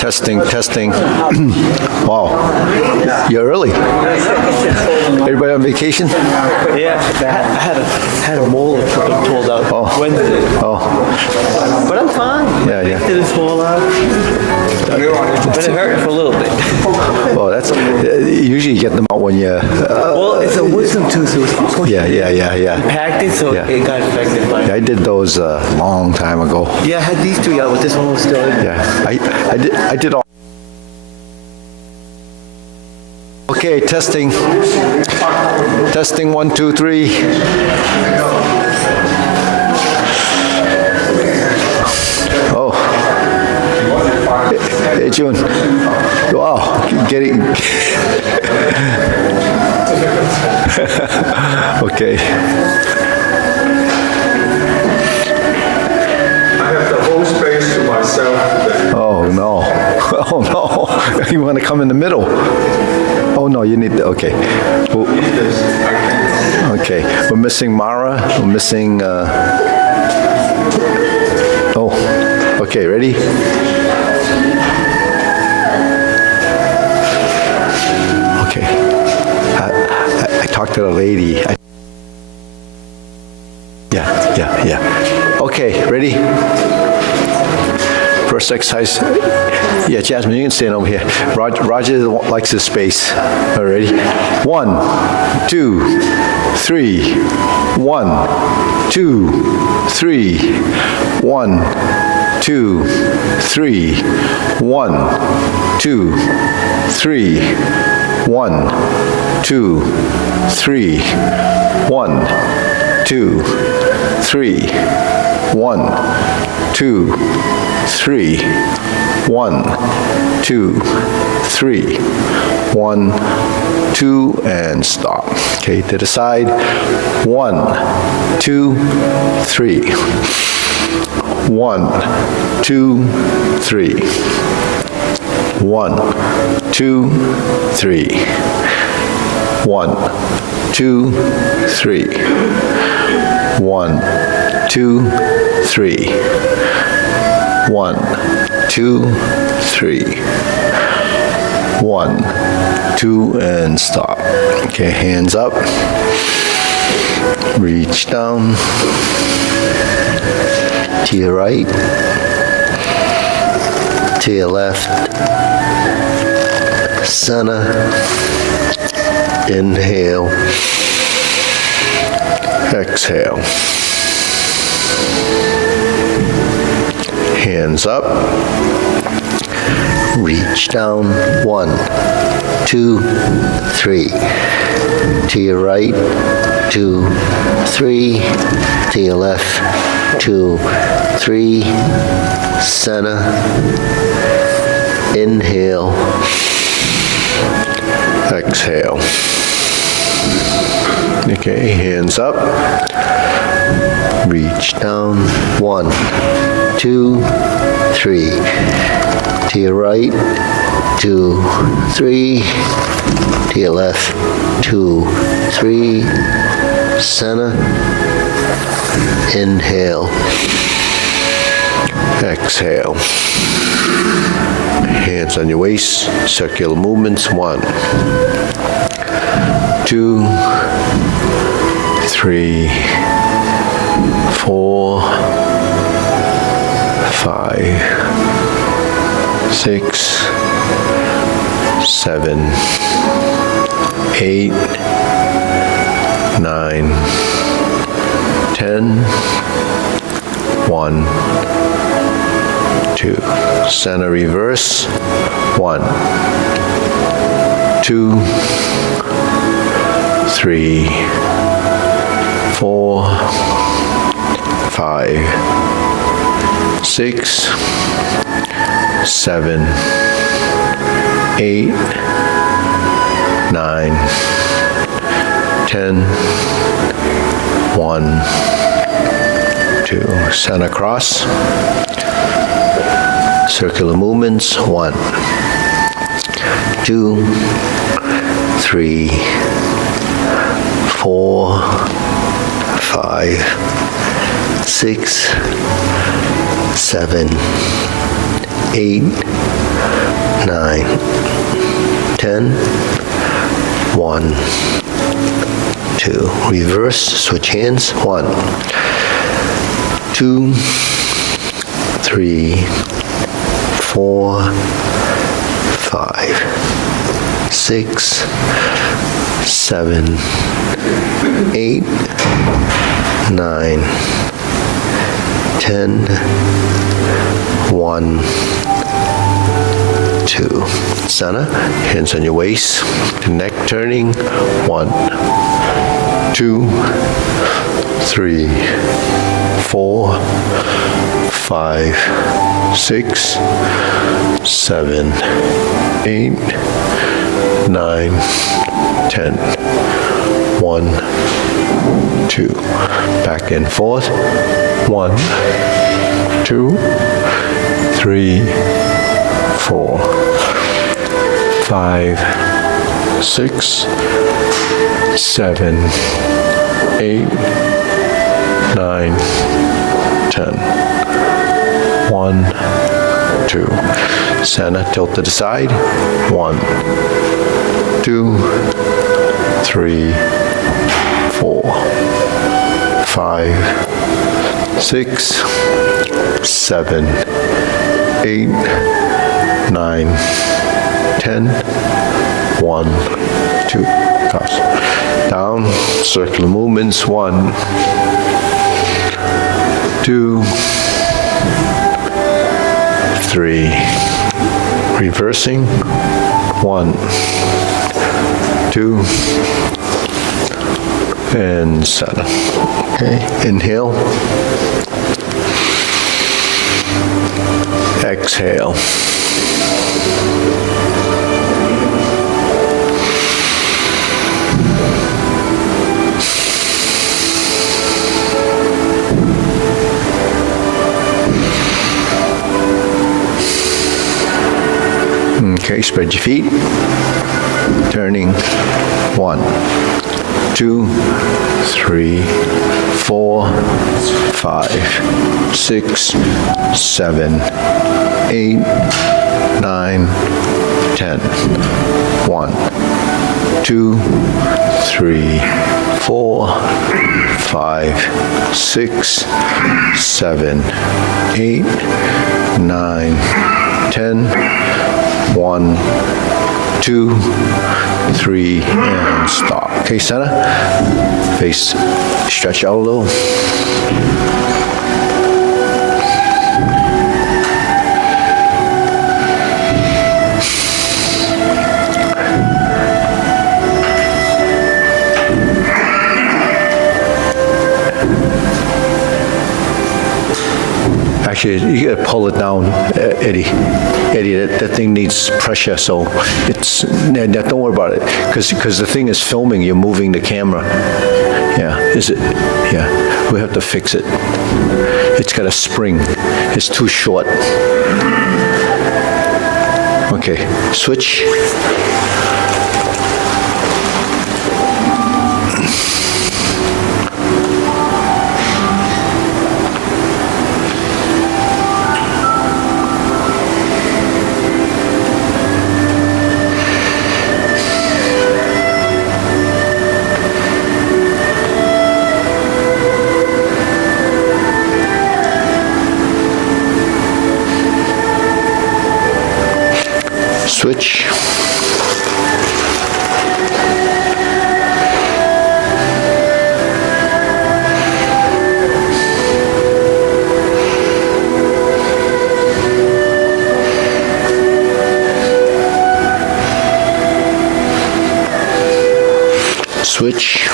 Testing, testing. Wow, you're early. Everybody on vacation? Yeah, I had a mole pulled out Wednesday. Oh, But I'm fine. Yeah, yeah. Did this mole out. But it hurt for a little bit. well, that's usually you get them out when you. Well, it's a wisdom tooth, so it's Yeah. packed it, so Yeah. it got infected by I did those a long time ago. Yeah, I had these two out, but this one was still in. Yeah, I did all. Okay, testing. Testing, 1, 2, 3. Oh. Hey, June. Wow, getting. Okay. I have the whole space to myself today. Oh, no. Oh, no. You want to come in the middle? Oh, no, you need, okay. Well, okay, we're missing Mara, we're missing, oh, okay, ready? Okay. I talked to the lady. Yeah. Okay, ready? First exercise. Yeah, Jasmine, you can stand over here. Roger likes his space. All right, ready? 1, 2, 3. 1, 2, 3. 1, 2, 3. 1, 2, 3. 1, 2, 3. 1, 2, 3. 1, 2, 3. 1, 2, 3. 1, 2, and stop. Okay, to the side. 1, 2, 3. 1, 2, 3. 1, 2, 3. 1, 2, 3. 1, 2, 3. 1, 2, 3. 1, 2, and stop. Okay, hands up. Reach down to your right, to your left, center, inhale, exhale. Hands up, reach down, 1, 2, 3, to your right, 2, 3, to your left, 2, 3, center, inhale, exhale. Okay, hands up, reach down, 1, 2, 3, to your right, 2, 3, to your left, 2, 3, center, inhale, exhale. Hands on your waist, circular movements, 1, 2, 3, 4, 5, 6, 7, 8, 9, 10, 1, 2. Center reverse, 1, 2, 3, 4, 5, 6, 7, 8, 9, 10, 1, 2. Center cross. Circular movements, 1, 2, 3, 4, 5, 6, 7, 8, 9, 10, 1, 2. Reverse, switch hands. 1, 2, 3, 4, 5, 6, 7, 8, 9, 10, 1, 2. Center, hands on your waist, neck turning. 1, 2, 3, 4, 5, 6, 7, 8, 9, 10. 1, 2. Back and forth. 1, 2, 3, 4, 5, 6, 7, 8, 9, 10. 1, 2. Center, tilt to the side. 1, 2, 3, 4, 5, 6, 7, 8, 9, 10. 1, 2. Cross. Down, circular movements. 1, 2, 3. Reversing. 1, 2, and center. Okay, inhale. Exhale. Okay, spread your feet. Turning. 1, 2, 3, 4, 5, 6, 7, 8, 9, 10. 1, 2, 3, 4, 5, 6, 7, 8, 9, 10. 1, 2, 3, and stop. Okay, center. Face, stretch out a little. Actually, you gotta pull it down, Eddie. Eddie, that thing needs pressure, so it's, don't worry about it, because the thing is filming, you're moving the camera. Yeah, is it? Yeah, we have to fix it. It's got a spring. It's too short. Okay, switch. Switch. Switch.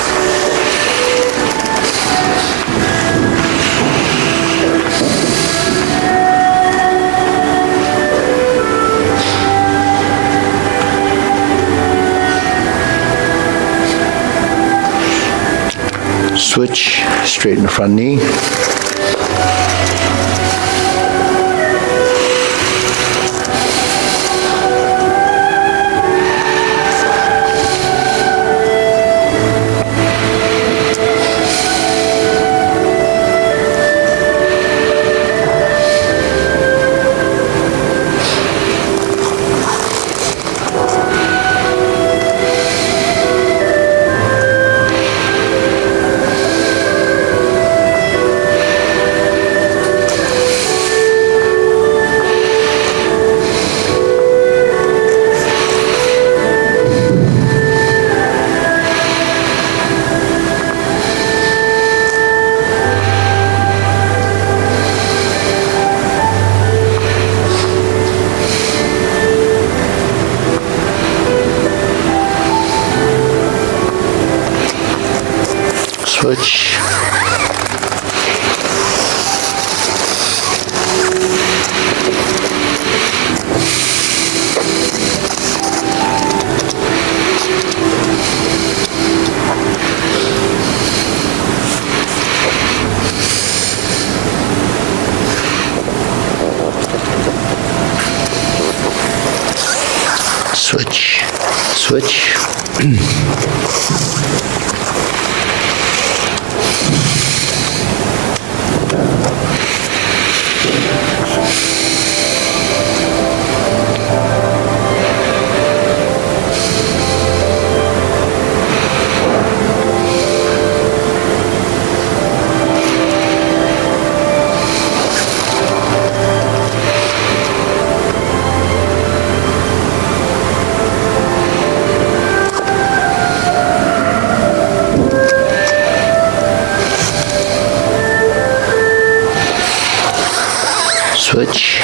Switch, straighten the front knee. Switch. Switch. Switch. Switch.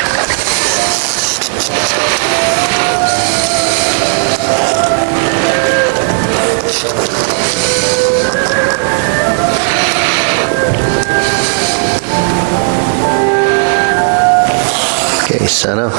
Okay, center.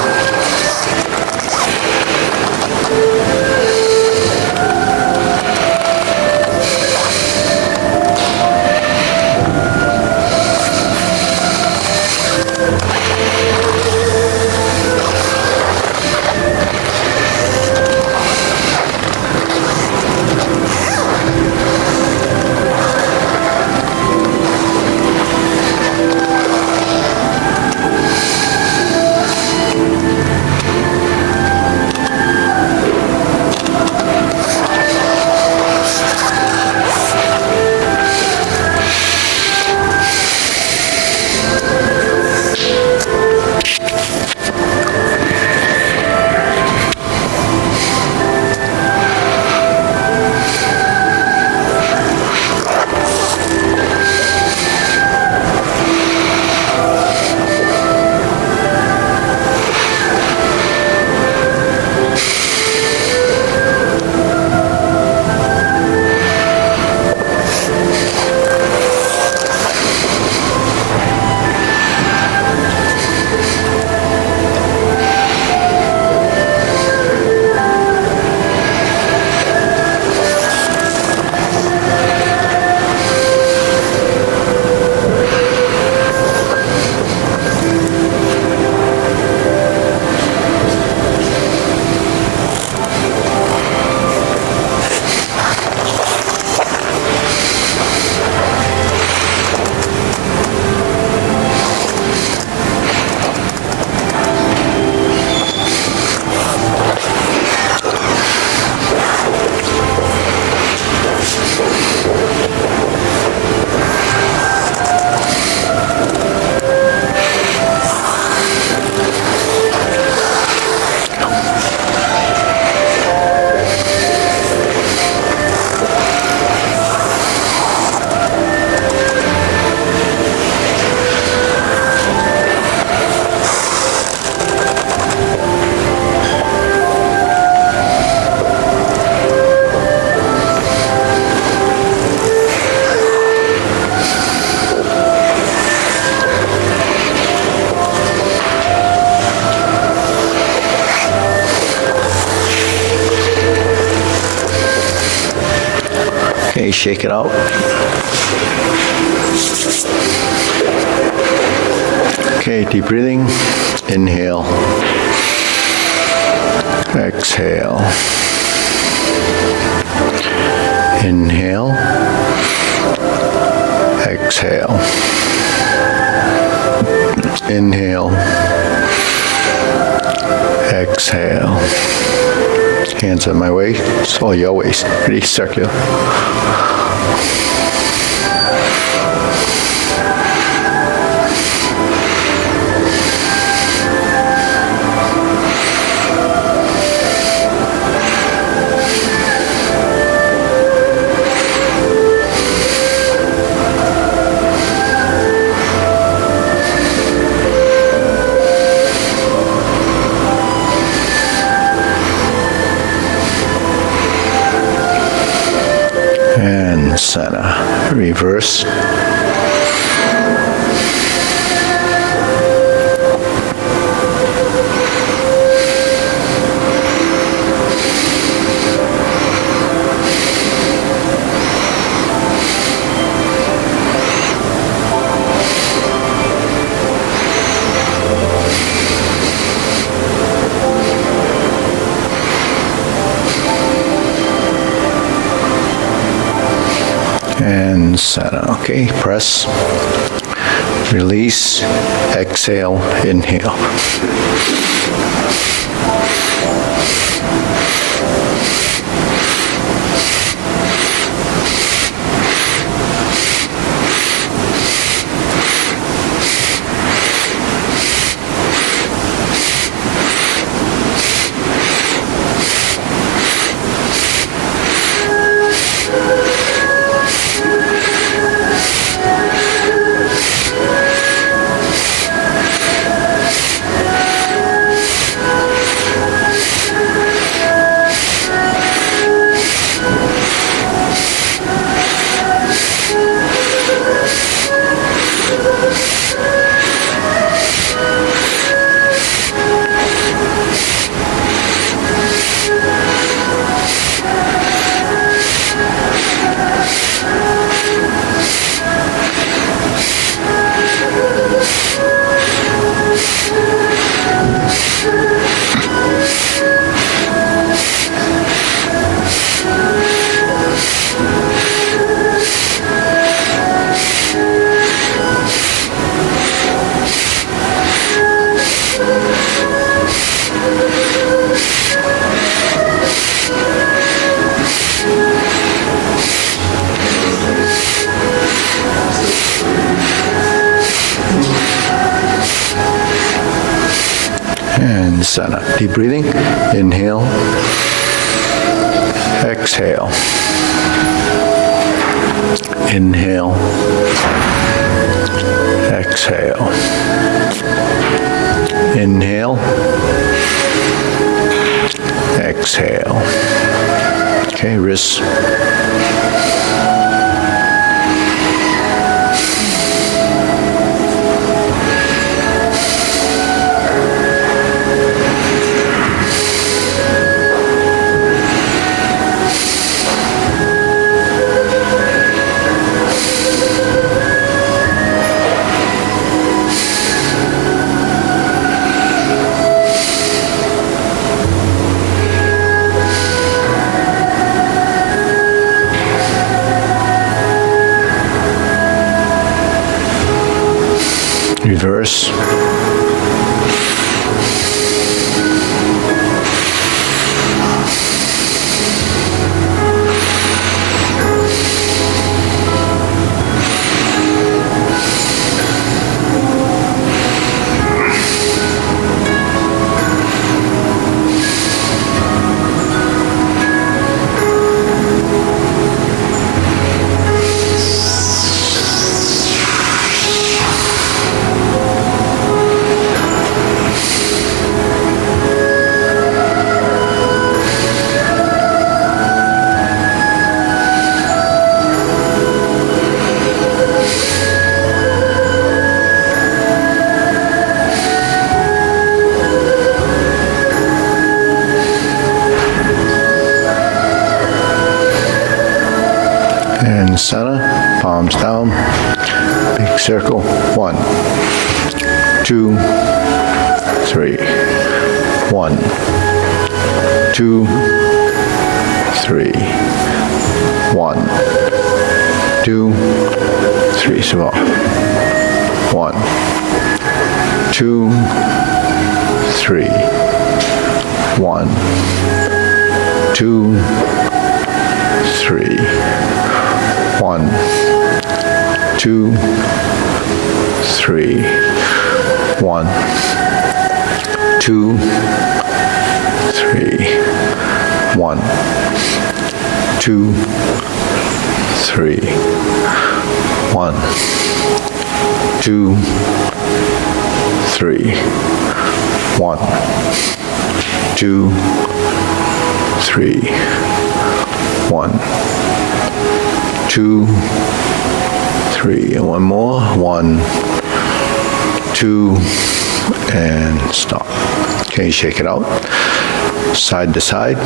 Okay, shake it out. Okay, deep breathing. Inhale. Exhale. Inhale. Exhale. Inhale. Exhale. Hands at my waist, or your waist, pretty circular. And center. reverse. And center. Okay, press, release, exhale, inhale. And center. Deep breathing. Inhale. Exhale. Inhale. Exhale. Inhale. Exhale. Okay, wrists. Reverse. And center, palms down, big circle. 1, 2, 3. 1, 2, 3. 1, 2, 3. So 1, 2, 3. 1, 2, 3. 1, 2, 3. 1, 2, 3. 1, 2, 3. 1, 2, 3. 1, 2, 3. 1, 2, 3, and one more. 1, 2, and stop. Okay, shake it out. Side to side.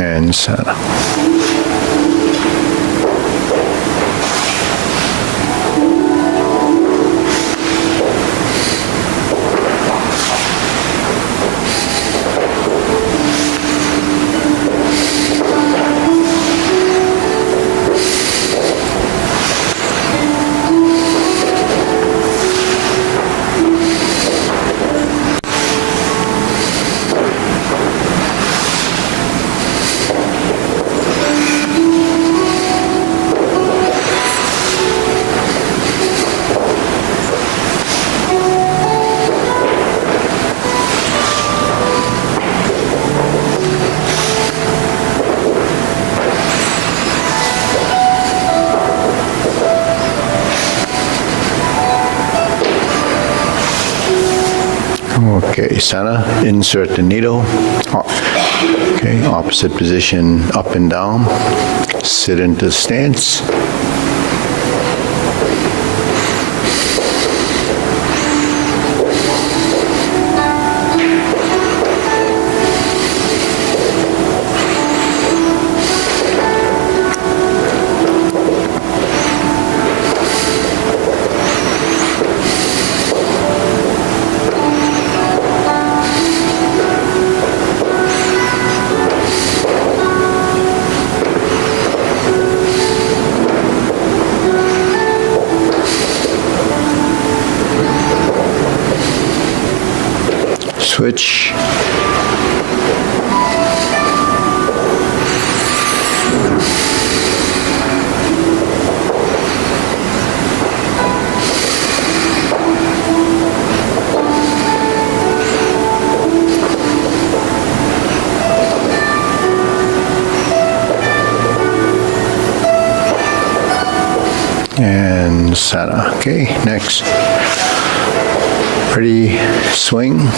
And center. Okay, center, insert the needle. Okay, opposite position, up and down. Sit into stance. Switch. And center. Okay, next. Ready, swing.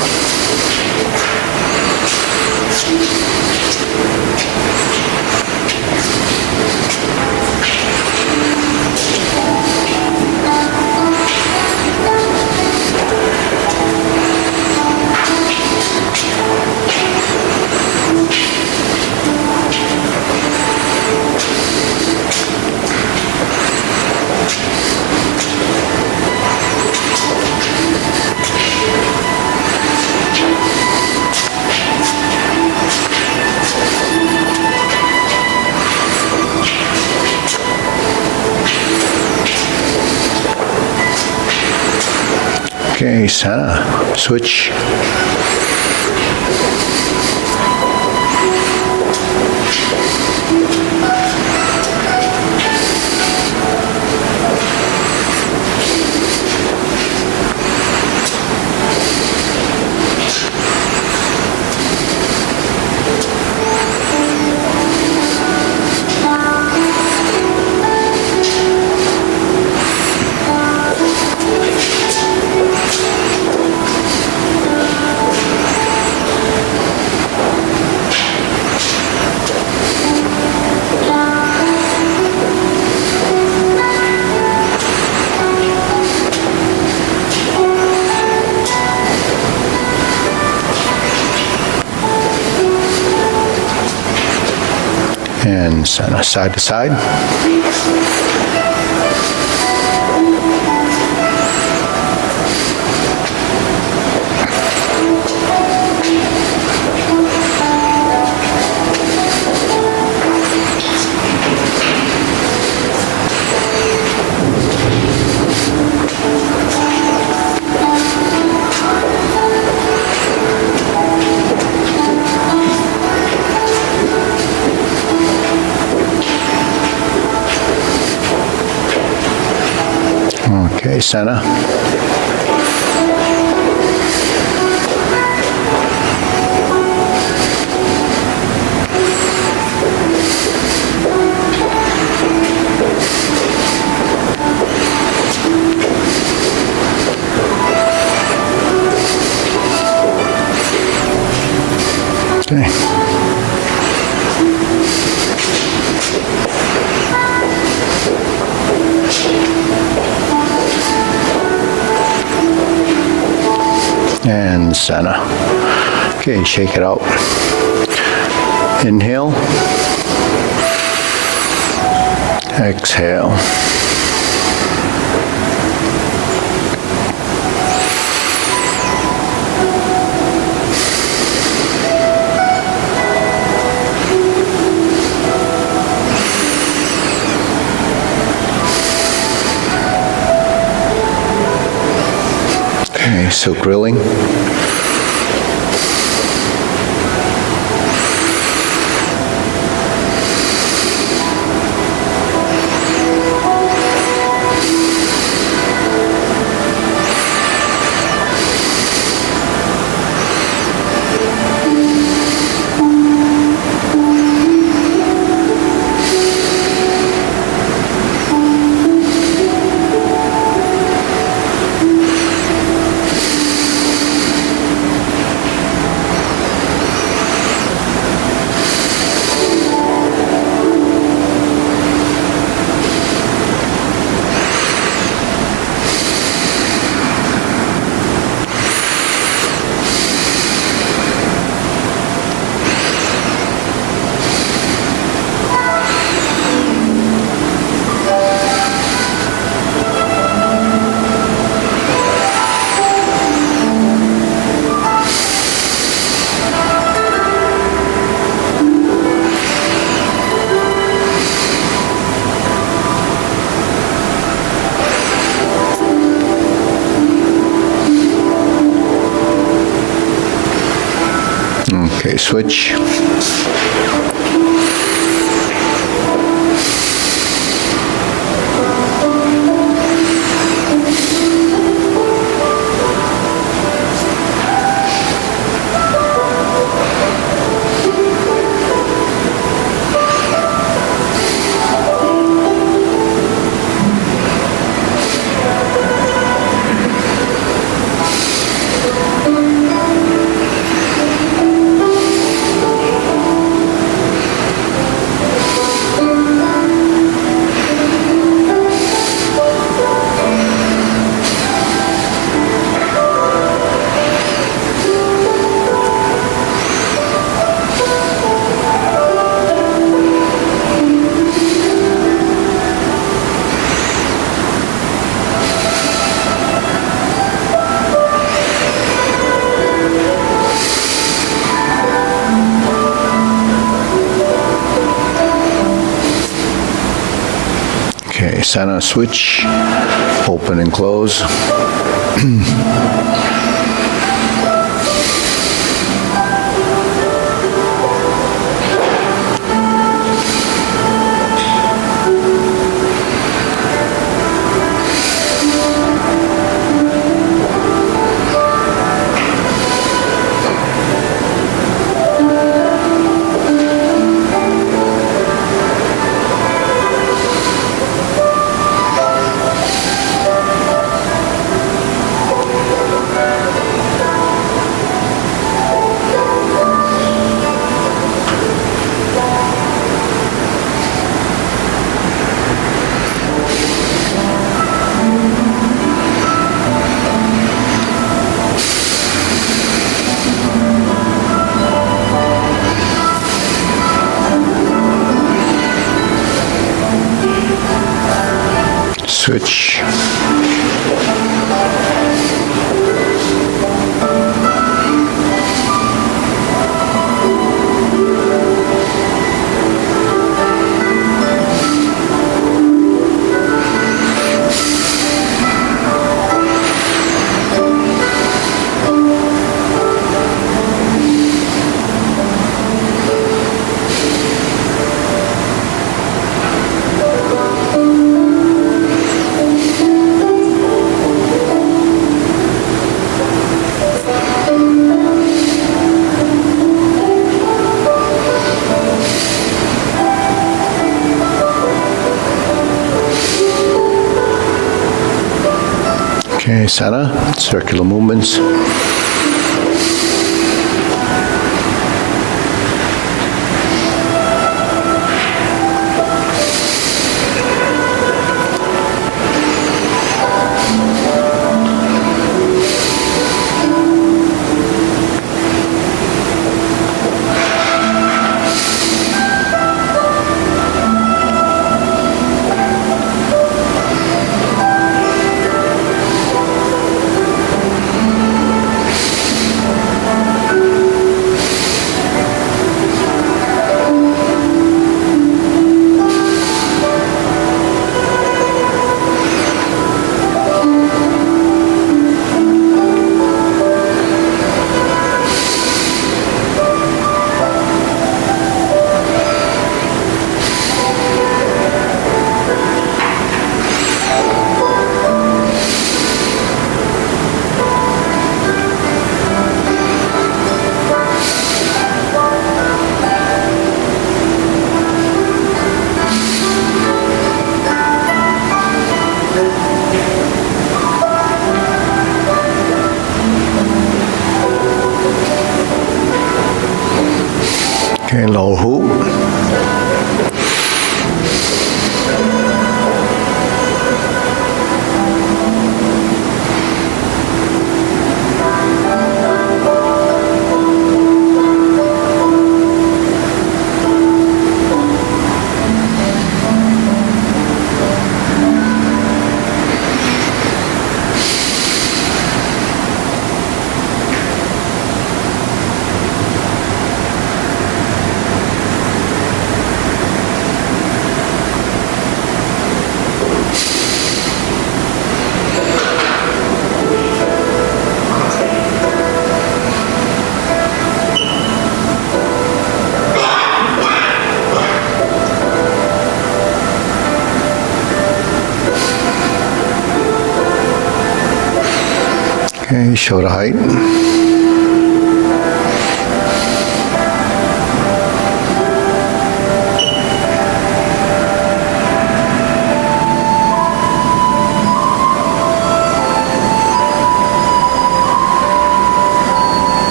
Okay, center, switch. And center, side to side. Okay, center. Okay. And center. Okay, shake it out. Inhale. Exhale. Okay, so grilling. Okay, switch. Okay, center switch, open and close. Switch. Okay, center, circular movements. Okay, low hook. Okay, shoulder height.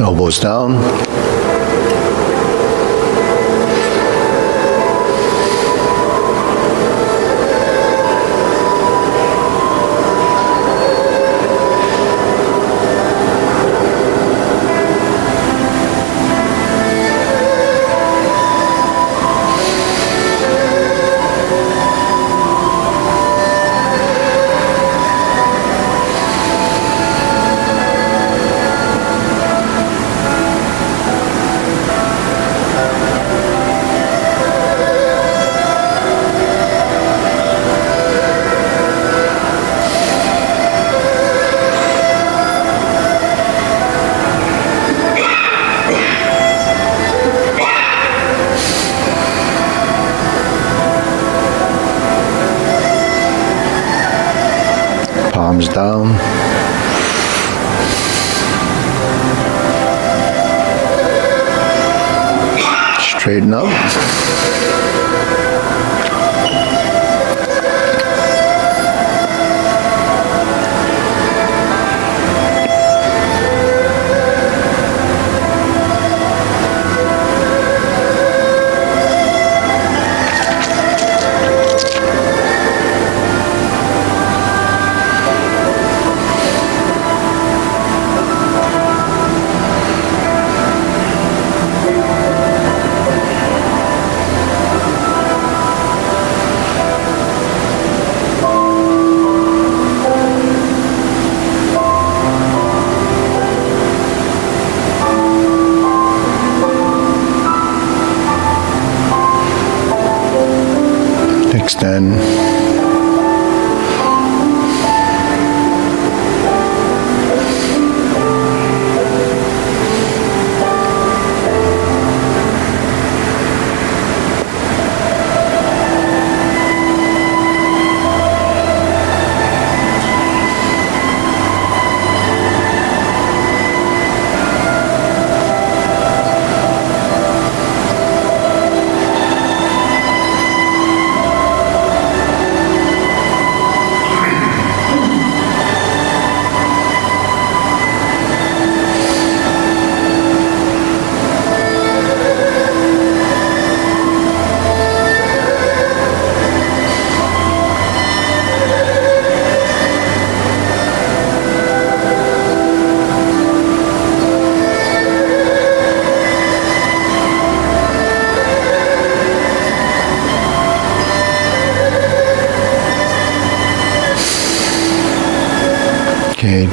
Elbows down. Palms down. Straighten up. Extend.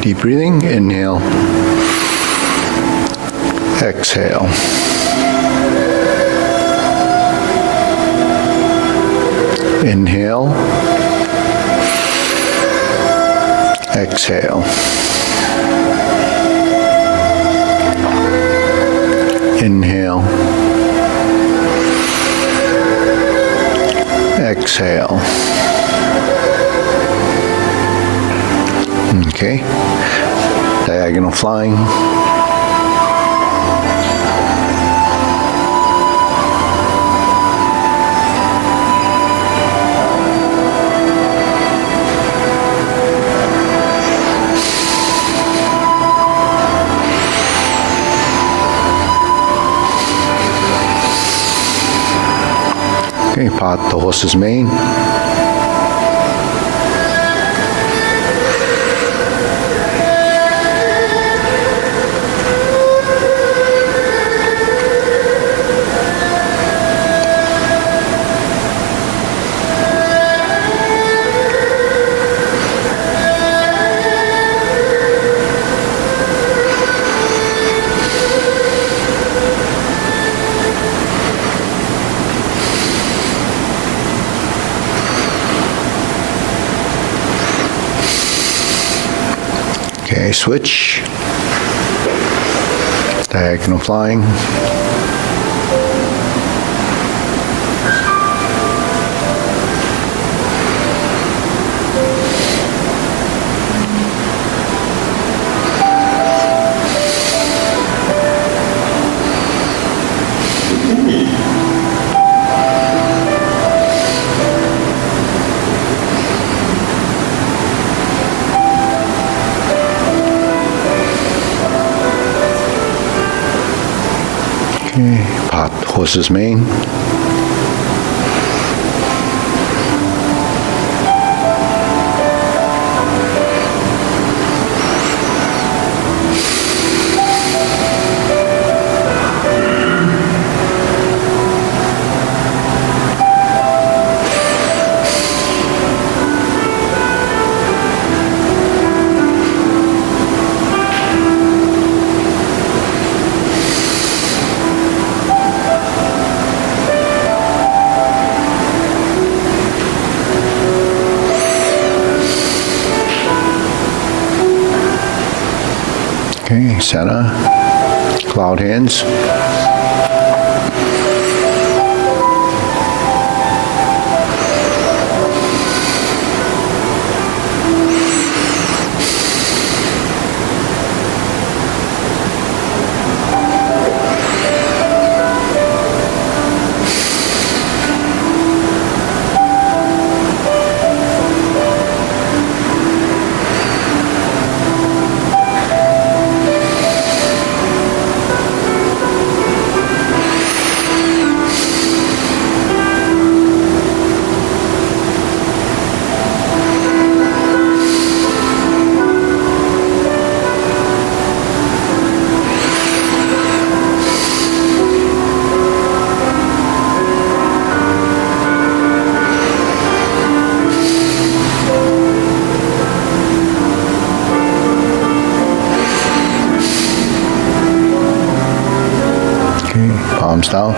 deep breathing. Inhale. Exhale. Inhale. Exhale. Inhale. Exhale. Okay. Diagonal flying. Okay, part the horse's mane. Okay, switch. Diagonal flying. Okay, part horse's mane. Okay, center, cloud hands. Palms down.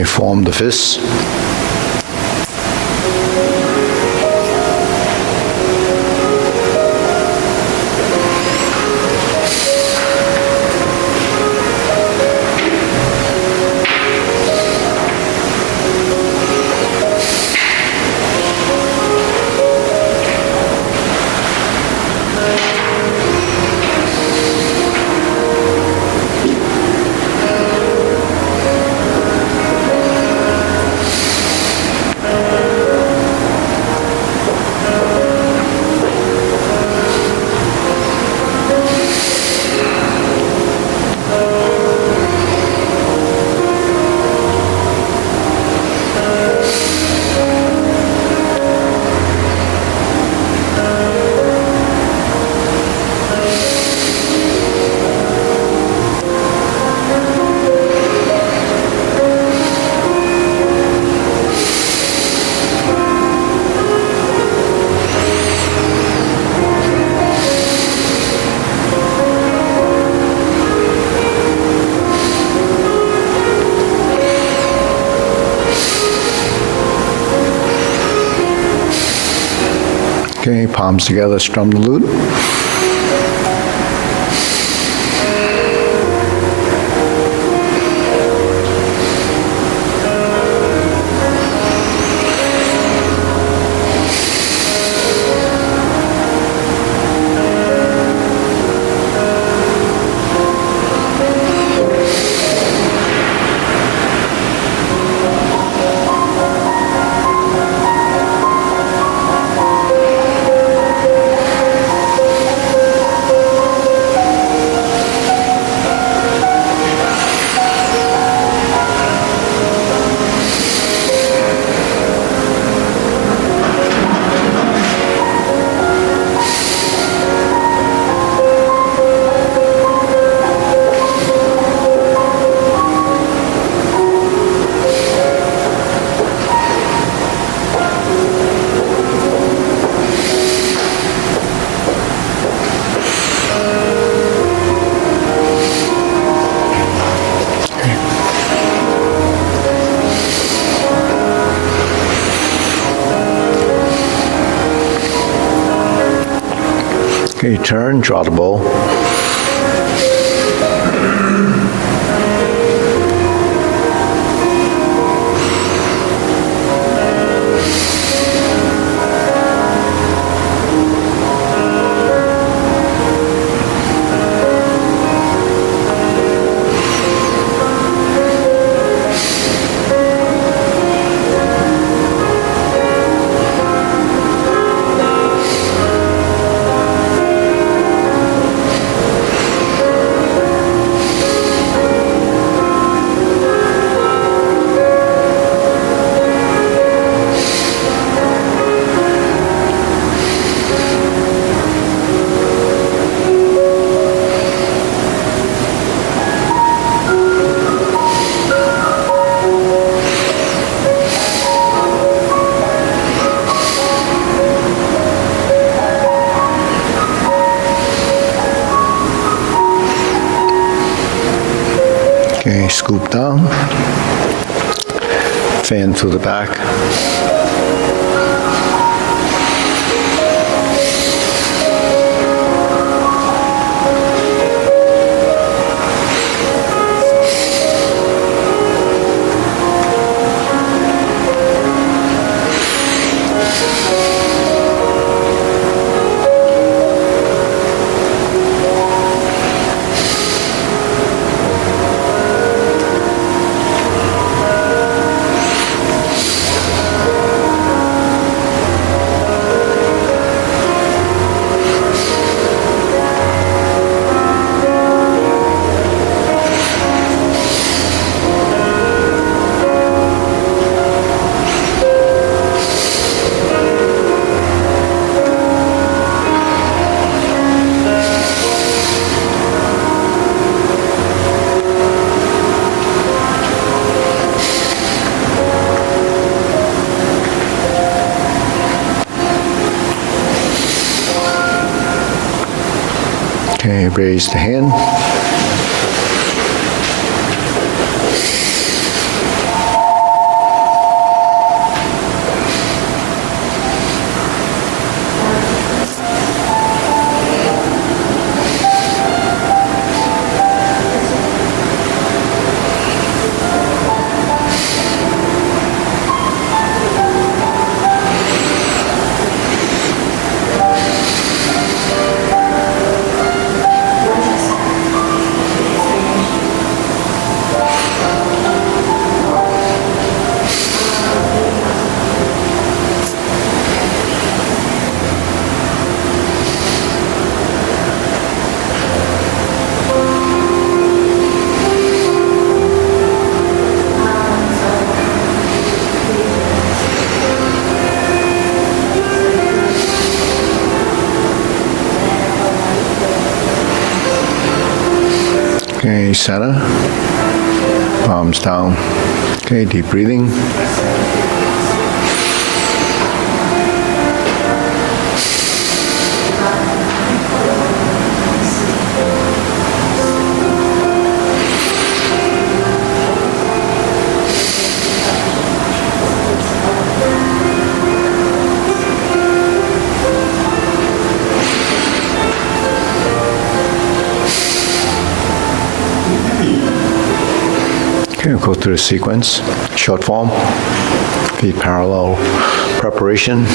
Okay, form the fists. Okay, palms together, strum the lute. Okay, turn, draw the bow. Okay, scoop down, fan to the back. Okay, raise the hand. center. Palms down. Okay, deep breathing. Okay, we'll go through the sequence. Short form, feet parallel, preparation.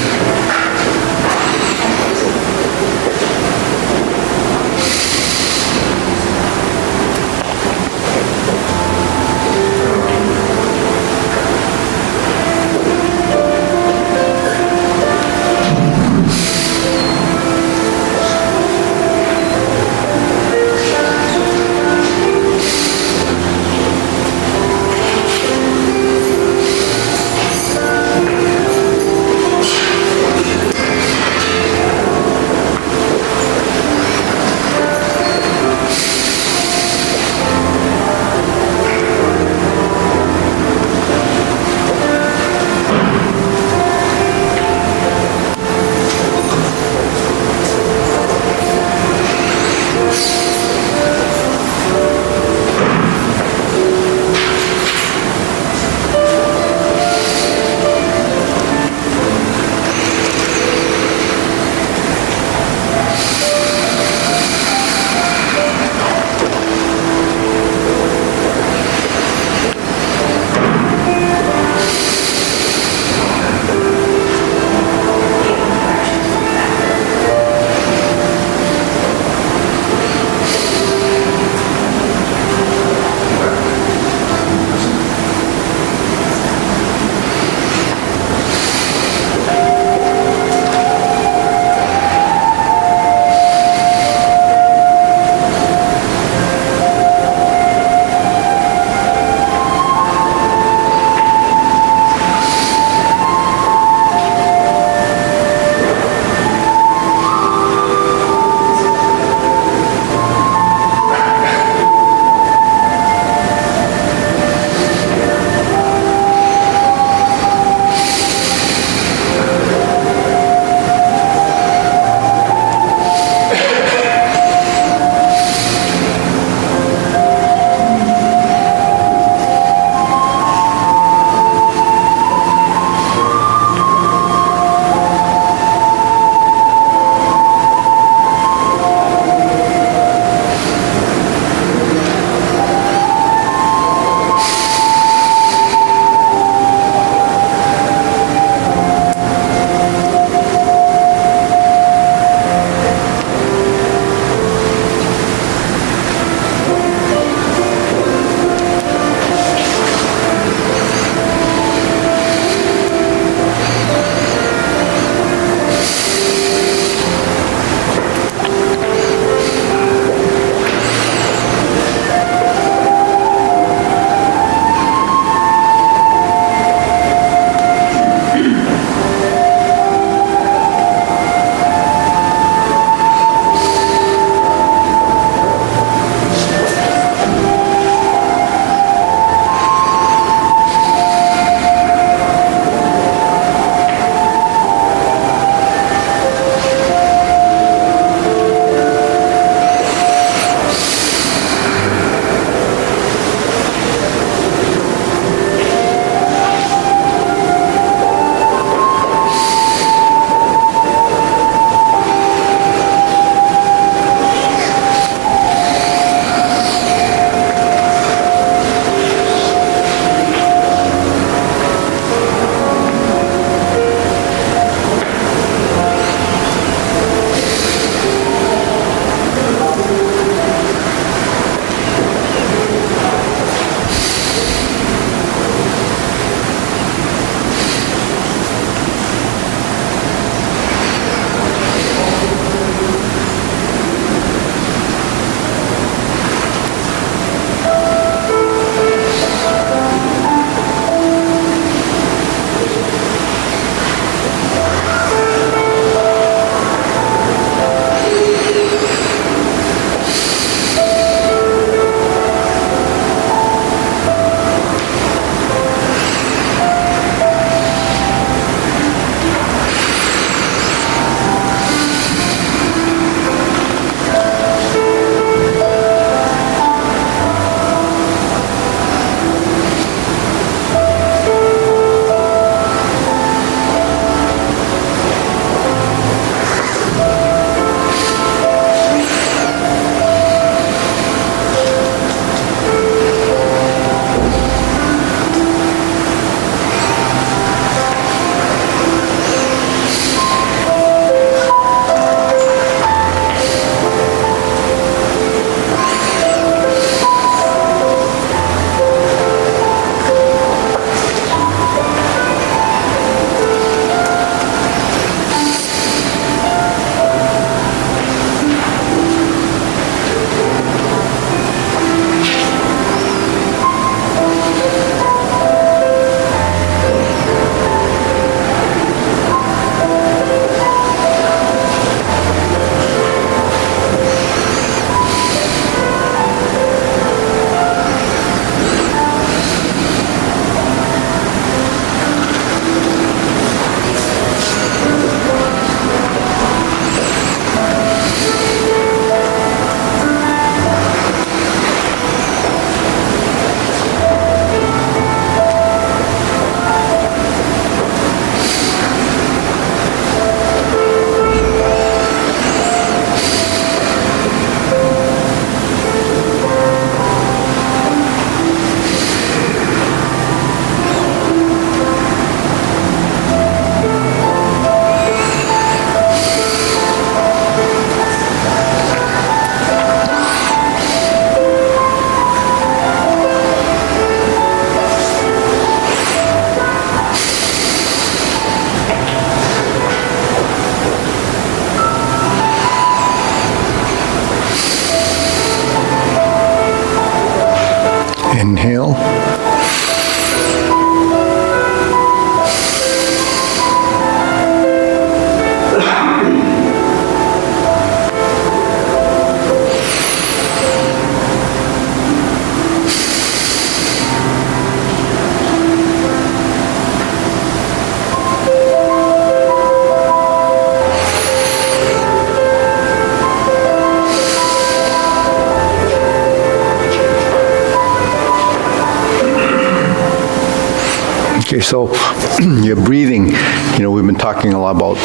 So your breathing, we've been talking a lot about,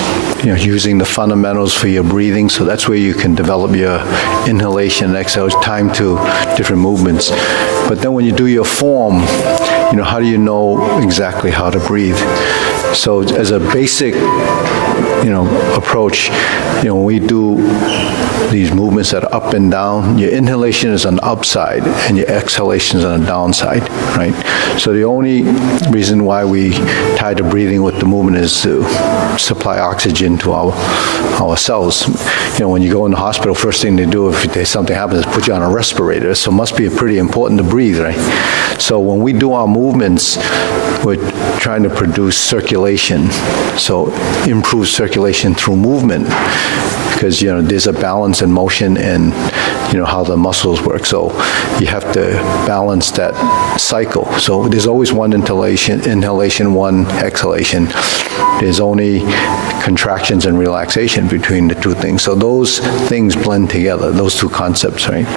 using the fundamentals for your breathing. So that's where you can develop your inhalation and exhalation, time to different movements. But then when you do your form, how do you know exactly how to breathe? So as a basic, approach, when we do these movements that are up and down, your inhalation is on the upside and your exhalation is on the downside, right? So the only reason why we tie the breathing with the movement is to supply oxygen to our cells. When you go in the hospital, first thing they do if something happens is put you on a respirator, so it must be pretty important to breathe, right? So when we do our movements, we're trying to produce circulation, so improve circulation through movement, because there's a balance in motion and how the muscles work. So you have to balance that cycle. So there's always one inhalation, one exhalation. There's only contractions and relaxation between the two things. So those things blend together, those two concepts, right?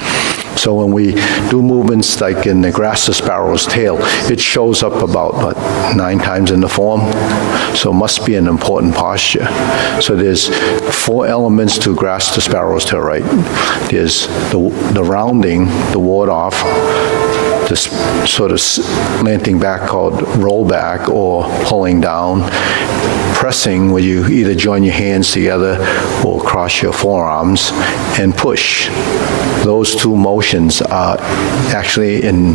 So when we do movements like in the grasp the sparrow's tail, it shows up about 9 times in the form. So it must be an important posture. So there's 4 elements to grasp the sparrow's tail, right? There's the rounding, the ward off, this sort of slanting back called roll back or pulling down, pressing where you either join your hands together or cross your forearms, and push. Those 2 motions are actually in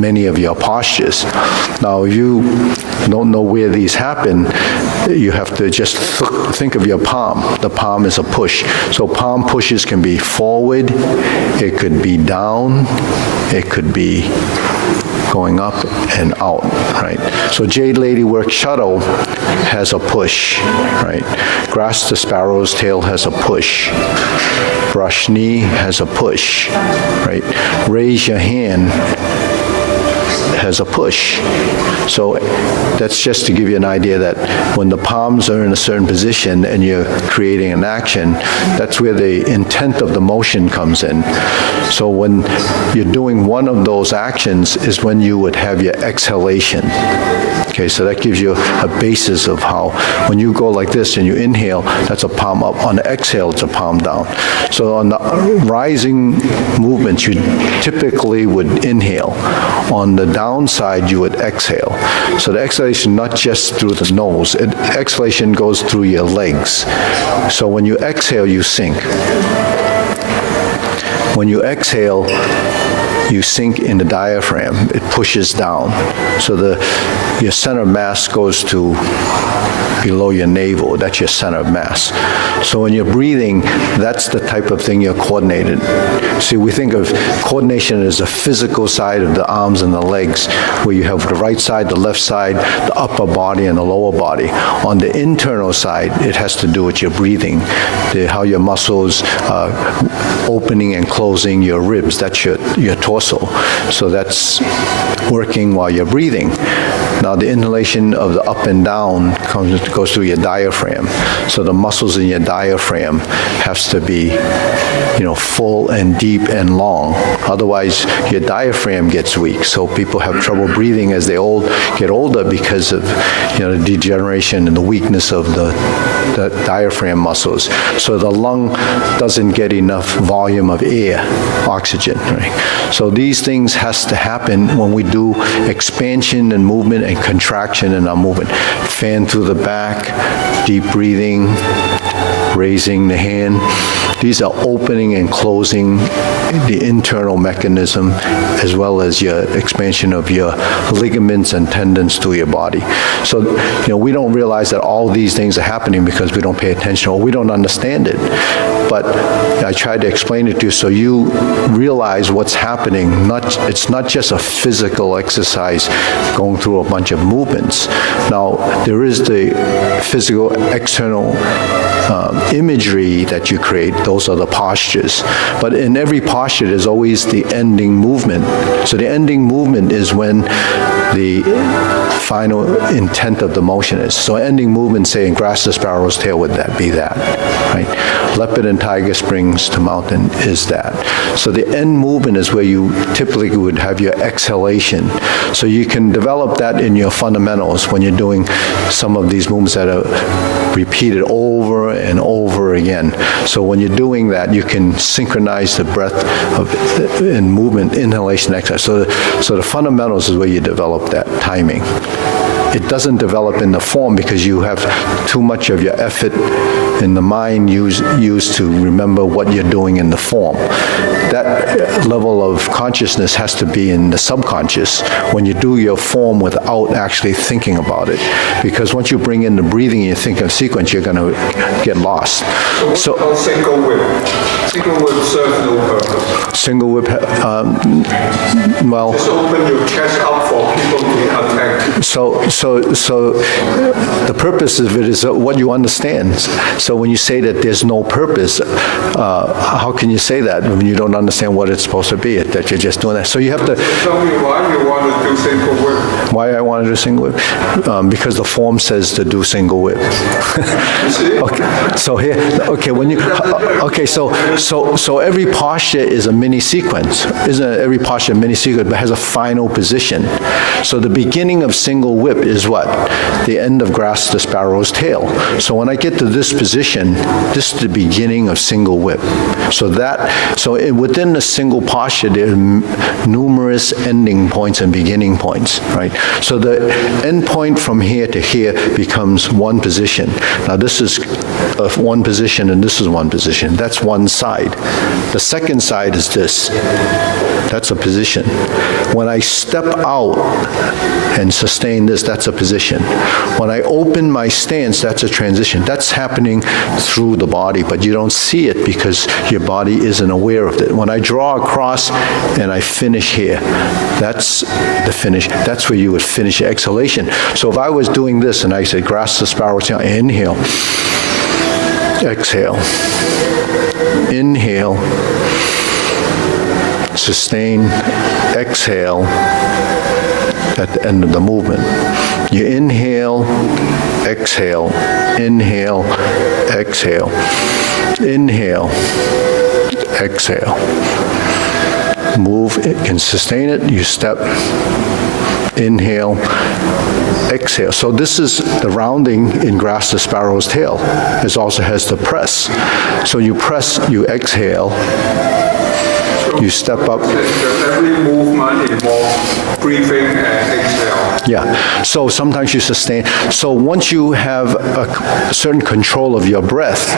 many of your postures. Now, if you don't know where these happen, you have to just think of your palm. The palm is a push. So palm pushes can be forward, it could be down, it could be going up and out, right? So Jade Lady Work Shuttle has a push, right? Grasp the Sparrow's Tail has a push. Brush Knee has a push, right? Raise Your Hand has a push. So that's just to give you an idea that when the palms are in a certain position and you're creating an action, that's where the intent of the motion comes in. So when you're doing one of those actions is when you would have your exhalation. Okay, so that gives you a basis of how, when you go like this and you inhale, that's a palm up. On the exhale, it's a palm down. So on the rising movements, you typically would inhale. On the downside, you would exhale. So the exhalation, not just through the nose, exhalation goes through your legs. So when you exhale, you sink. When you exhale, you sink in the diaphragm. It pushes down. So your center of mass goes to below your navel. That's your center of mass. So when you're breathing, that's the type of thing you're coordinated. See, we think of coordination as the physical side of the arms and the legs, where you have the right side, the left side, the upper body, and the lower body. On the internal side, it has to do with your breathing, how your muscles are opening and closing your ribs. That's your torso. So that's working while you're breathing. Now, the inhalation of the up and down goes through your diaphragm. So the muscles in your diaphragm has to be, full and deep and long. Otherwise, your diaphragm gets weak. So people have trouble breathing as they get older because of, the degeneration and the weakness of the diaphragm muscles. So the lung doesn't get enough volume of air, oxygen, right? So these things has to happen when we do expansion and movement and contraction in our movement. Fan through the back, deep breathing, raising the hand. These are opening and closing the internal mechanism, as well as your expansion of your ligaments and tendons to your body. So, we don't realize that all these things are happening because we don't pay attention or we don't understand it. But I tried to explain it to you so you realize what's happening. It's not just a physical exercise going through a bunch of movements. Now, there is the physical external imagery that you create. Those are the postures. But in every posture, there's always the ending movement. So the ending movement is when the final intent of the motion is. So ending movement, say in grass to sparrow's tail, would that be that, right? Leopard and tiger springs to mountain is that. So the end movement is where you typically would have your exhalation. So you can develop that in your fundamentals when you're doing some of these movements that are repeated over and over again. So when you're doing that, you can synchronize the breath in movement, inhalation, exhalation. So the fundamentals is where you develop that timing. It doesn't develop in the form because you have too much of your effort in the mind used to remember what you're doing in the form. That level of consciousness has to be in the subconscious when you do your form without actually thinking about it. Because once you bring in the breathing and you think of sequence, you're going to get lost. So what about single whip? Single whip serves no purpose. Single whip, well... Just open your chest up for people to attack. So the purpose of it is what you understand. So when you say that there's no purpose, how can you say that when you don't understand what it's supposed to be, that you're just doing that? So you have to... Tell me why you want to do single whip. Why I want to do single whip? Because the form says to do single whip. You see? Okay, so here, okay, when you... Okay, so every posture is a mini sequence. Isn't every posture a mini sequence, but has a final position? So the beginning of single whip is what? The end of grass to sparrow's tail. So when I get to this position, this is the beginning of single whip. So within the single posture, there are numerous ending points and beginning points, right? So the end point from here to here becomes one position. Now this is one position and this is one position. That's one side. The second side is this. That's a position. When I step out and sustain this, that's a position. When I open my stance, that's a transition. That's happening through the body, but you don't see it because your body isn't aware of it. When I draw across and I finish here, that's the finish. That's where you would finish your exhalation. So if I was doing this and I said, grass to sparrow tail, inhale, exhale, inhale, sustain, exhale at the end of the movement. You inhale, exhale, inhale, exhale, inhale, exhale. Move, it can sustain it, you step, inhale, exhale. So this is the rounding in grass to sparrow's tail. It also has the press. So you press, you exhale, you step up. Every movement involves breathing and exhale. Yeah, so sometimes you sustain. So once you have a certain control of your breath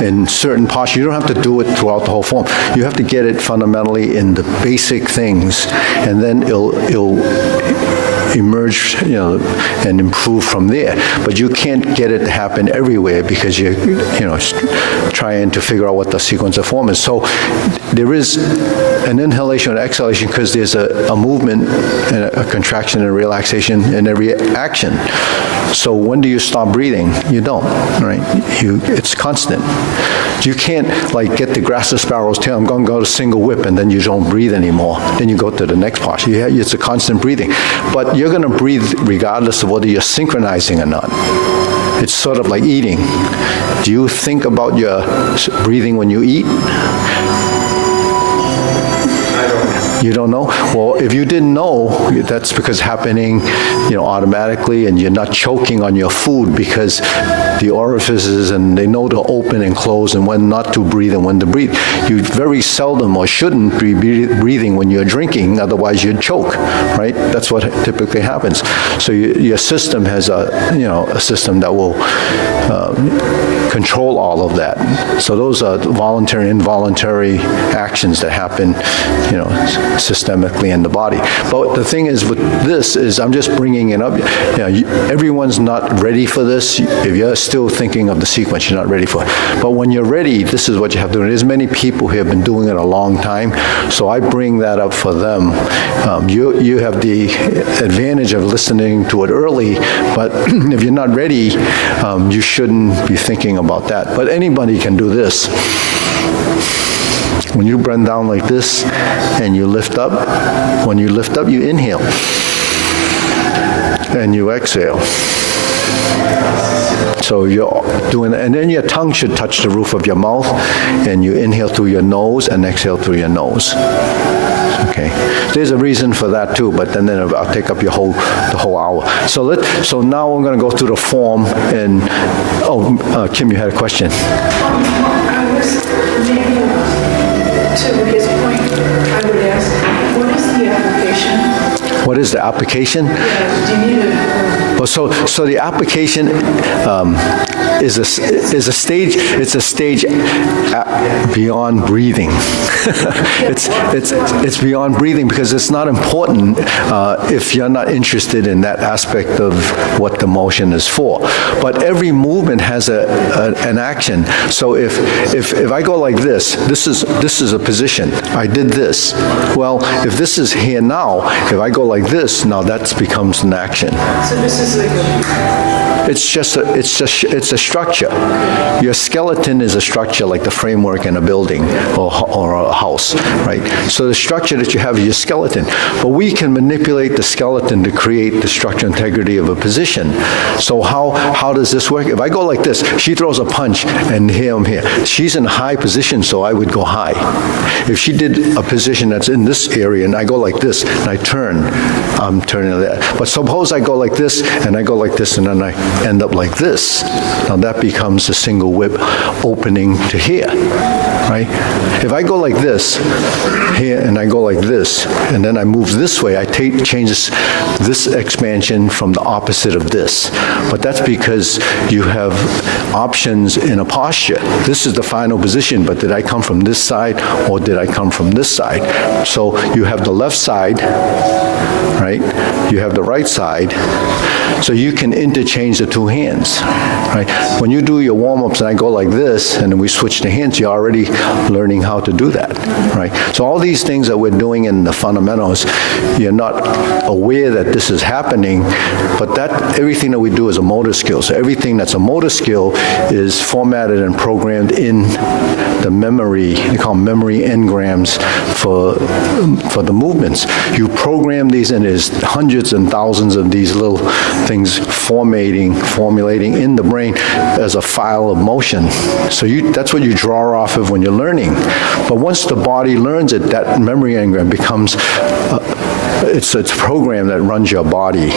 in certain posture, you don't have to do it throughout the whole form. You have to get it fundamentally in the basic things, and then it'll emerge, and improve from there. But you can't get it to happen everywhere because you're, trying to figure out what the sequence of form is. So there is an inhalation and exhalation because there's a movement and a contraction and relaxation in every action. So when do you stop breathing? You don't, right? It's constant. You can't get the grass to sparrow's tail, I'm going to go to single whip, and then you don't breathe anymore. Then you go to the next posture. It's a constant breathing. But you're going to breathe regardless of whether you're synchronizing or not. It's sort of like eating. Do you think about your breathing when you eat? You don't know? Well, if you didn't know, that's because it's happening, automatically, and you're not choking on your food because the orifices, and they know to open and close and when not to breathe and when to breathe. You very seldom or shouldn't be breathing when you're drinking, otherwise you'd choke, right? That's what typically happens. So your system has a system that will control all of that. So those are voluntary and involuntary actions that happen, systemically in the body. But the thing is with this is I'm just bringing it up. Everyone's not ready for this. If you're still thinking of the sequence, you're not ready for it. But when you're ready, this is what you have to do. There's many people who have been doing it a long time, so I bring that up for them. You have the advantage of listening to it early, but if you're not ready, you shouldn't be thinking about that. But anybody can do this. When you bend down like this and you lift up, when you lift up, you inhale. and you exhale. So you're doing, and then your tongue should touch the roof of your mouth, and you inhale through your nose and exhale through your nose. Okay, there's a reason for that too, but then I'll take up the whole hour. So now we're going to go through the form, and Kim, you had a question. I was maybe to his point, I would ask, what is the application? What is the application? Do you need Well, so the application is a stage. It's a stage beyond breathing. It's beyond breathing because it's not important if you're not interested in that aspect of what the motion is for. But every movement has an action. So if I go like this is a position. I did this. Well, if this is here now, if I go like this, now that becomes an action. So this is like It's a structure. Your skeleton is a structure like the framework in a building or a house, right? So the structure that you have is your skeleton. But we can manipulate the skeleton to create the structural integrity of a position. So how does this work? If I go like this, she throws a punch and here I'm here. She's in a high position, so I would go high. If she did a position that's in this area and I go like this and I turn, I'm turning there. But suppose I go like this and I go like this and then I end up like this. Now that becomes a single whip opening to here, right? If I go like this here and I go like this and then I move this way, I change this expansion from the opposite of this. But that's because you have options in a posture. This is the final position, but did I come from this side or did I come from this side? So you have the left side, right? You have the right side. So you can interchange the two hands, right? When you do your warm-ups and I go like this and then we switch the hands, you're already learning how to do that, right? So all these things that we're doing in the fundamentals, you're not aware that this is happening, but everything that we do is a motor skill. So everything that's a motor skill is formatted and programmed in the memory, they call them memory engrams for the movements. You program these and there's hundreds and thousands of these little things formulating in the brain as a file of motion. So that's what you draw off of when you're learning. But once the body learns it, that memory engram becomes it's a program that runs your body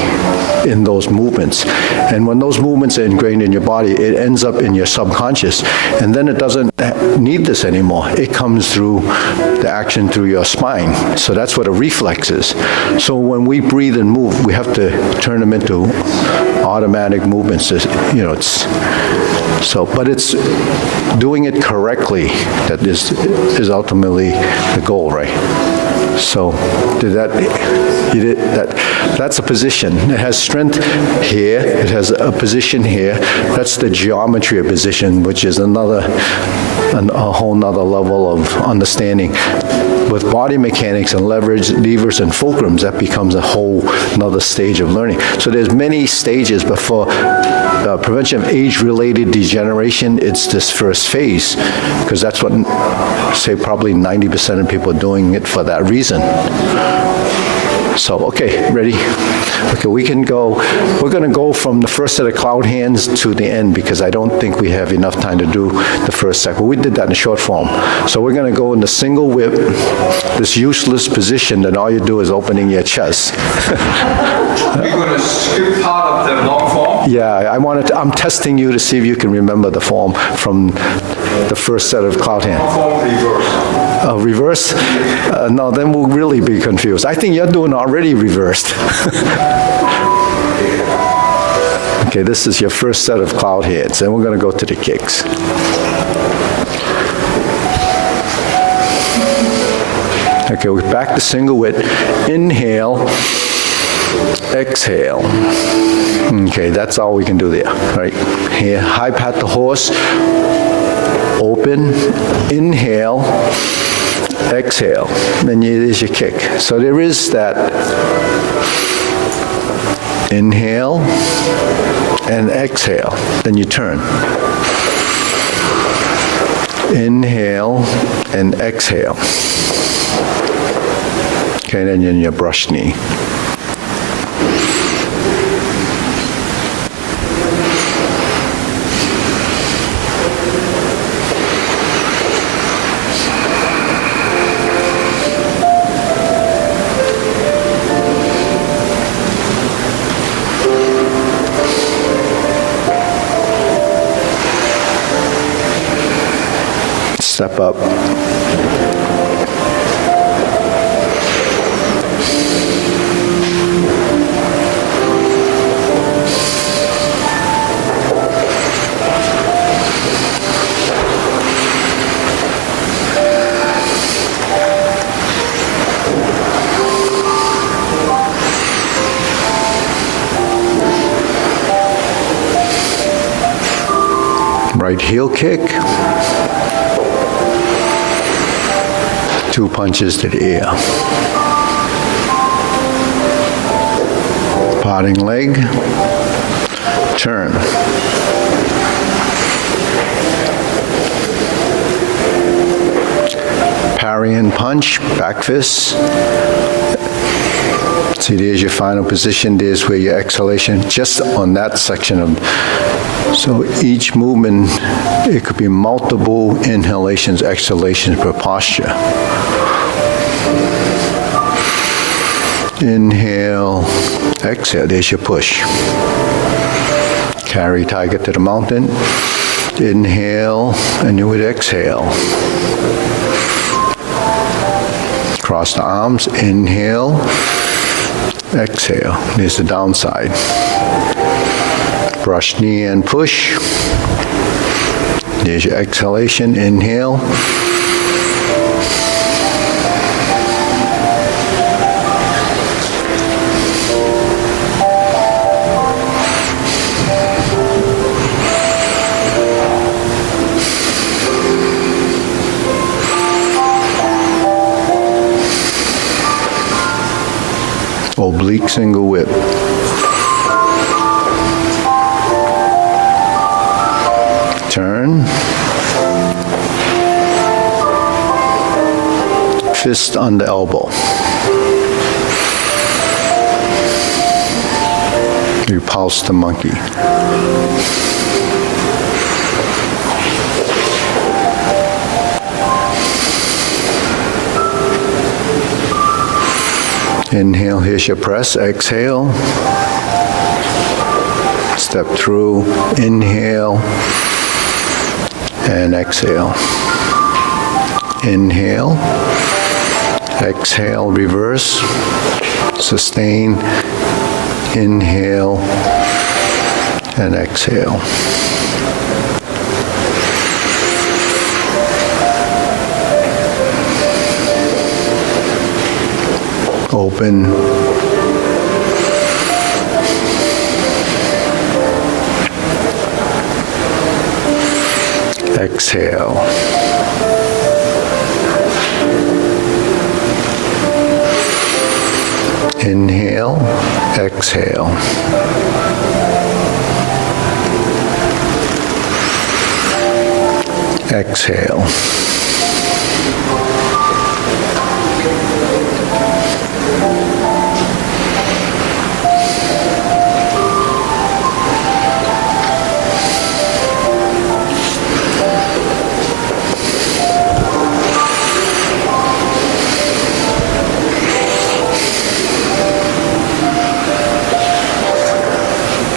in those movements. And when those movements are ingrained in your body, it ends up in your subconscious. And then it doesn't need this anymore. It comes through the action through your spine. So that's what a reflex is. So when we breathe and move, we have to turn them into automatic movements. But it's doing it correctly that is ultimately the goal, right? So that's a position. It has strength here. It has a position here. That's the geometry of position, which is a whole nother level of understanding. With body mechanics and leverage, levers, and fulcrums, that becomes a whole nother stage of learning. So there's many stages before prevention of age-related degeneration. It's this first phase, because that's what, say, probably 90% of people are doing it for that reason. So, okay, ready? Okay, we're going to go from the first set of cloud hands to the end because I don't think we have enough time to do the first set. But we did that in short form. So we're going to go in the single whip, this useless position that all you do is opening your chest. We're going to skip part of the long form? Yeah, I'm testing you to see if you can remember the form from the first set of cloud hands. Long form reverse. Reverse? No, then we'll really be confused. I think you're doing already reversed. Okay, this is your first set of cloud hands, and we're going to go to the kicks. Okay, we're back to single whip. Inhale, exhale. Okay, that's all we can do there, right? Here, high pat the horse, open, inhale, exhale, then there's your kick. So there is that inhale and exhale, then you turn. Inhale and exhale. Okay, then you're in your brush knee. Step up. Right heel kick. 2 punches to the ear. Parting leg. Turn. Parry and punch, back fist. See, there's your final position. There's where your exhalation, just on that section of. So each movement, it could be multiple inhalations, exhalations per posture. Inhale, exhale, there's your push. Carry tiger to the mountain. Inhale, and you would exhale. Cross the arms, inhale, exhale. There's the downside. Brush knee and push. There's your exhalation, inhale. Oblique single whip. Turn. Fist on the elbow. Repulse the monkey. Inhale, here's your press. Exhale. Step through. Inhale. And exhale. Inhale. Exhale, reverse. Sustain. Inhale. And exhale. Open. Exhale. Inhale, exhale. Exhale.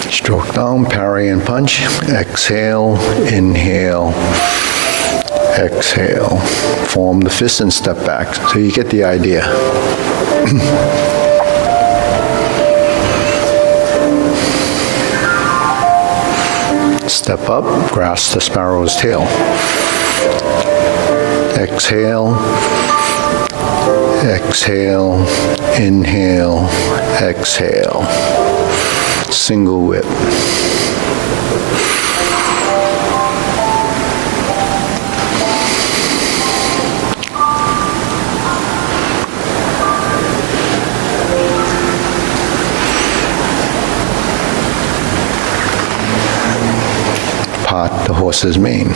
Stroke down, parry and punch. Exhale, inhale, exhale. Form the fist and step back. So you get the idea. Step up, grasp the sparrow's tail. Exhale, exhale, inhale, exhale. Single whip. Part the horse's mane.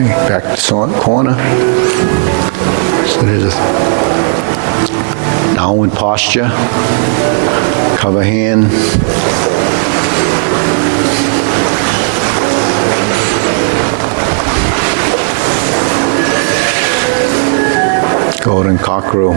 Okay, back to corner. So there's a downward posture, cover hand. Golden cockerel.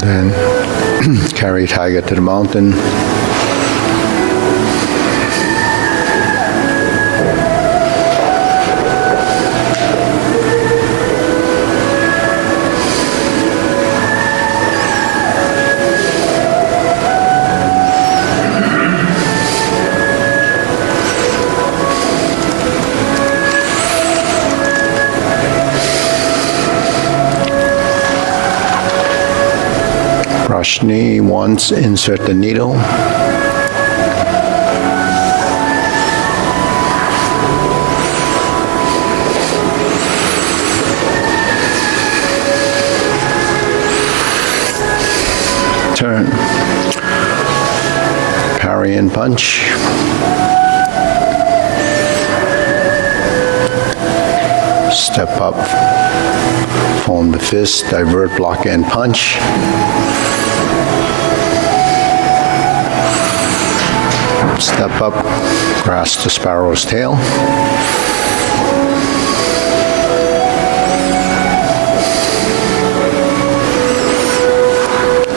Then carry tiger to the mountain. Brush knee once, insert the needle. Turn. Parry and punch. Step up. Form the fist, divert, block, and punch. Step up, grasp the sparrow's tail.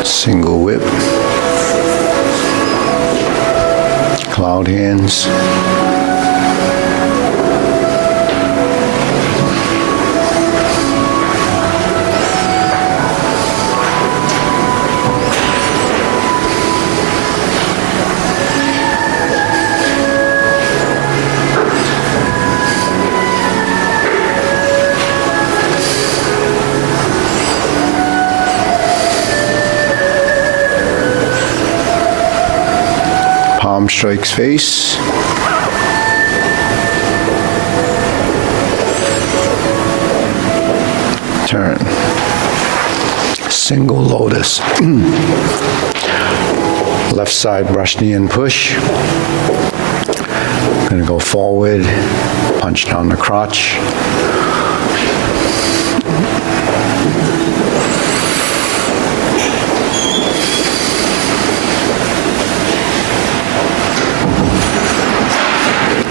Single whip. Cloud hands. Palm strikes face. Turn. Single lotus. Left side brush knee and push. Gonna go forward, punch down the crotch.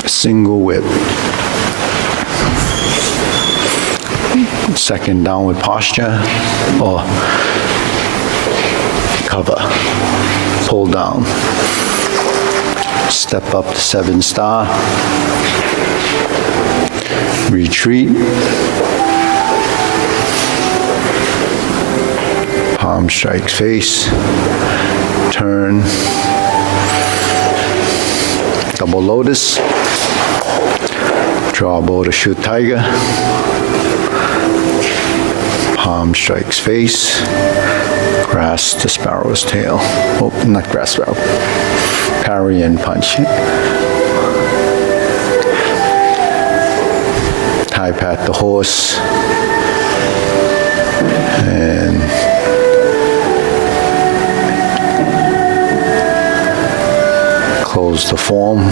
Single whip. Second downward posture or cover. Pull down. Step up to 7-star. Retreat. Palm strikes face. Turn. Double lotus. Draw bow to shoot tiger. Palm strikes face. Grasp the sparrow's tail. Oh, not grasp sparrow. Parry and punch. High pat the horse. And close the form.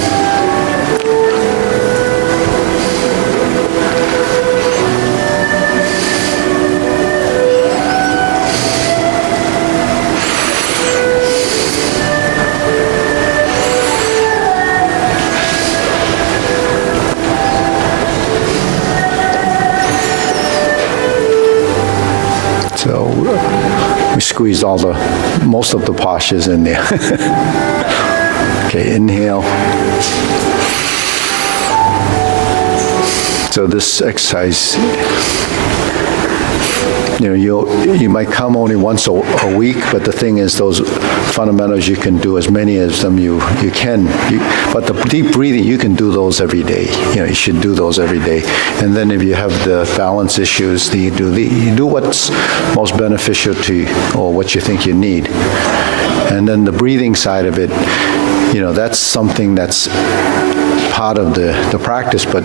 So we squeezed most of the postures in there. Okay, inhale. So this exercise you might come only once a week, but the thing is, those fundamentals, you can do as many of them you can. But the deep breathing, you can do those every day. You should do those every day. And then if you have the balance issues, you do what's most beneficial to you, or what you think you need. And then the breathing side of it, that's something that's part of the practice, but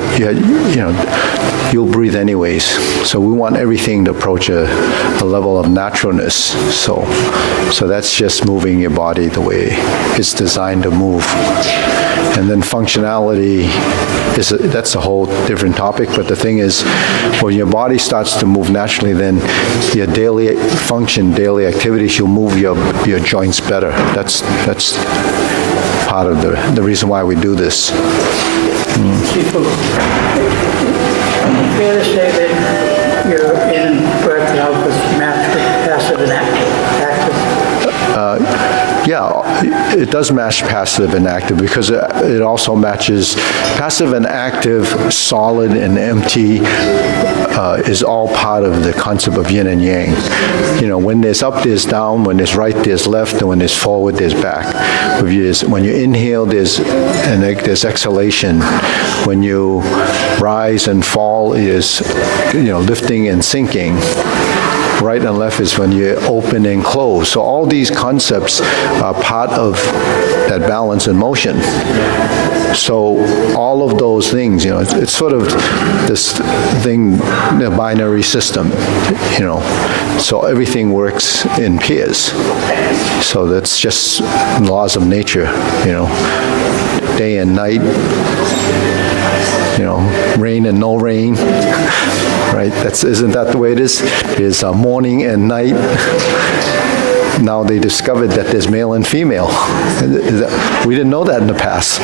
you'll breathe anyways. So we want everything to approach a level of naturalness. So that's just moving your body the way it's designed to move. And then functionality, that's a whole different topic, but the thing is, when your body starts to move naturally, then your daily function, daily activities, you'll move your joints better. That's part of the reason why we do this. People, fair to say that you're in working out with match with passive and active? Yeah, it does match passive and active because it also matches passive and active, solid and empty is all part of the concept of yin and yang. When there's up, there's down. When there's right, there's left. And when there's forward, there's back. When you inhale, there's exhalation. When you rise and fall, is lifting and sinking. Right and left is when you open and close. So all these concepts are part of that balance and motion. So all of those things, it's sort of this thing, the binary system, So everything works in pairs. So that's just laws of nature, Day and night, rain and no rain. Right? Isn't that the way it is? There's morning and night. Now they discovered that there's male and female. We didn't know that in the past.